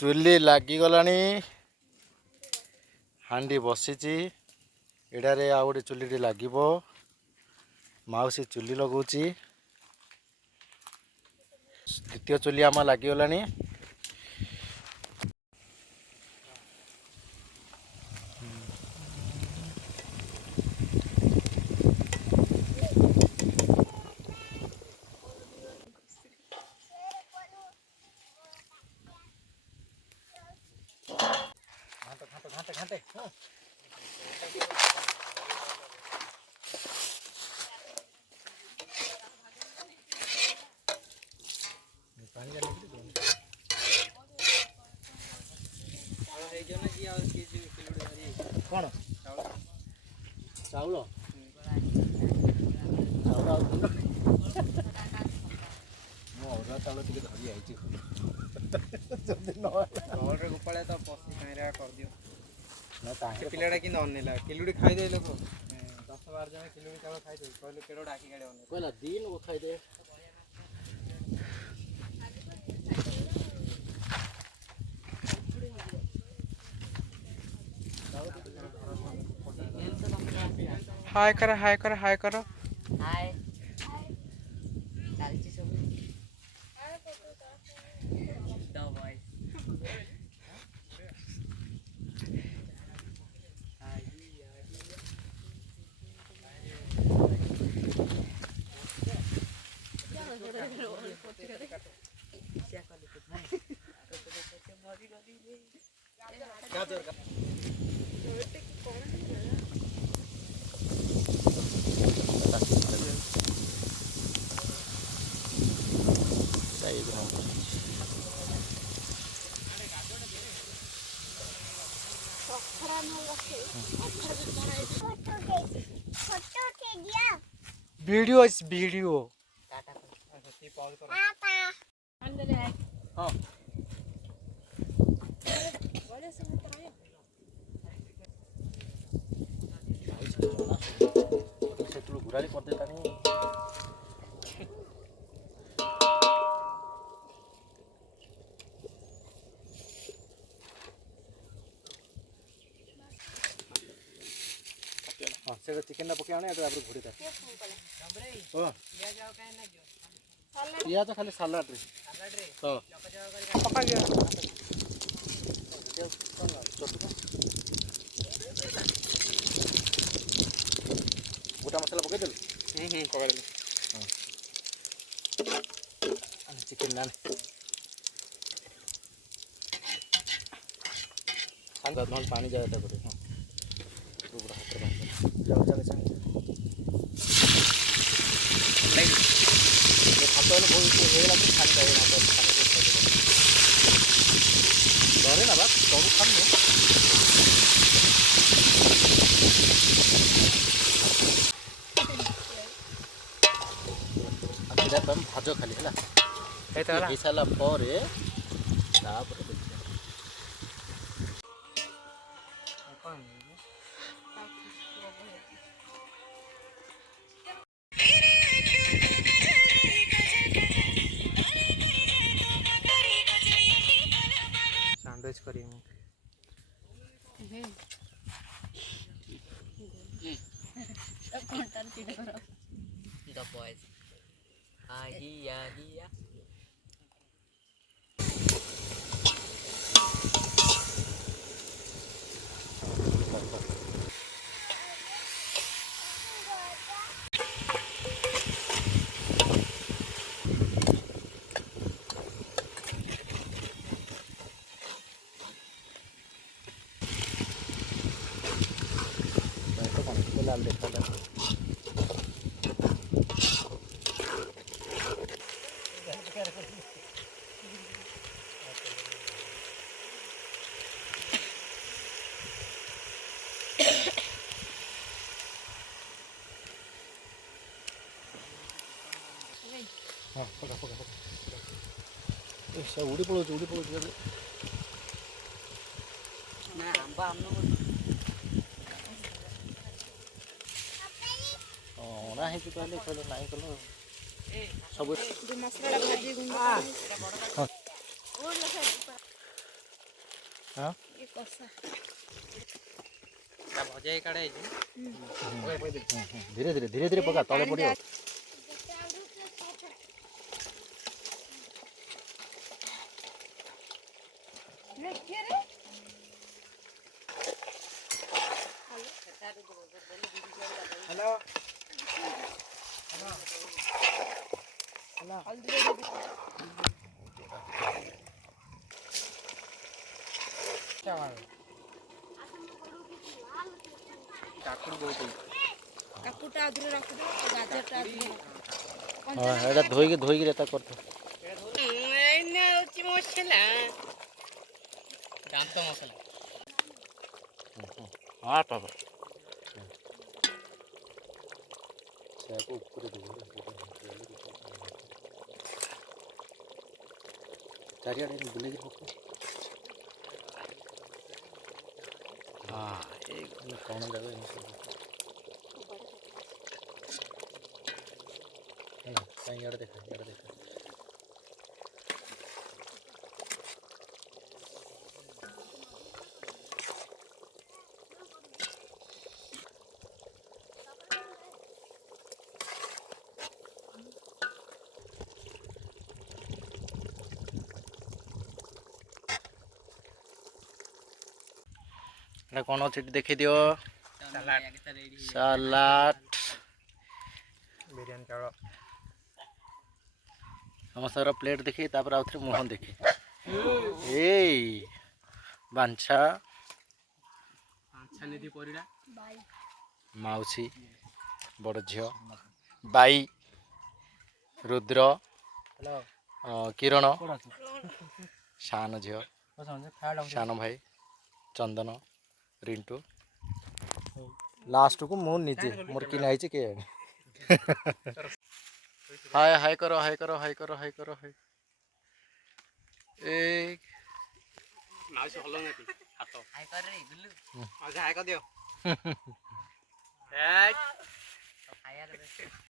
चुली लागिगलानी हांडी बसीची एडारे आ गोटे चुली लागिबो माउसी चुली लगौची द्वितीय चुली आम लागिगलानी घाटे घाटे कौन चाउल अरुआ चाउल टे धरी आई गोपाल तो पशु कहीं कर दियो पिलाटा कि अनेला किलोटी खाईदे लोक 10-12 जन किलोटी चाउल खाईदे कहले केड़ो डाकी गाड़े अने कहला दिन वो खाईदे हाय करो हाय करो हाय करो हाय चालची सब दो भाई वीडियो इस वीडियो हाँ गुराली कर देता नहीं हाँ से चिकन ना पके आने तो आप घोड़ी था या तो खाली सलाड रे हां पका गया गोटा मसाला पके दल पका दे चिकन नान खान नॉन पानी ज्यादा करे हां पूरा हाथ में जाओ चले चले नहीं ये खातो है बहुत हेला भी खाने का है ना तो खाने को डरे ना बात तो खान लो अब हम भाजो खाली है ना ये साला परे तापर सैंडविच करी the boys hiya hiya लाल देखा था हाँ पका पका पका ऐसा उड़ी पड़ो ना आंबा हम लोग ना है कि पहले चलो नहीं कलो सब मसला भाजी गुंडा हाँ ତା ଭଜା ହେଇ କାଢ଼ା ହେଇଛି। धीरे धीरे धीरे धीरे पका तले पड़ियो ହ୍ୟାଲୋ କାକୁଡ଼ି ବହୁତ କାକୁଟା ଆଧୁରେ ରଖିଦବ ଗାଜରଟା ଆଧୁରେ हाँ एटा धोई रेता कर ଏଇନା ହେଉଛି ମସଲା ଦାନ୍ତ ମସଲା हाँ पापा चाकू ऊपर दे चारियाडे बुले हाँ ये कौन जगह कहीं यार देखा एटा कौन अच्छे देखी दियो सलाड ବିରିୟାନୀ ଚାଉଳ समस्त प्लेट देखी तापर आउ थे मुहं देखी ए बांछा ନିଧି ପରିଡ଼ା माउसी बड़ झील बाई रुद्र किरण सान झील सान भाई चंदन रिंटू लास्ट को मु निजे मोर कि नहीं के हाय हाय करो हाय करो हाय करो हाय करो हाय एक ମାଉସୀ ହଲଉନାହାନ୍ତି ହାତ ହାଇ କରରେ ଗୁଲୁ ମାଉସୀ ହାଇ କରିଦିଅ ଖାଇବାର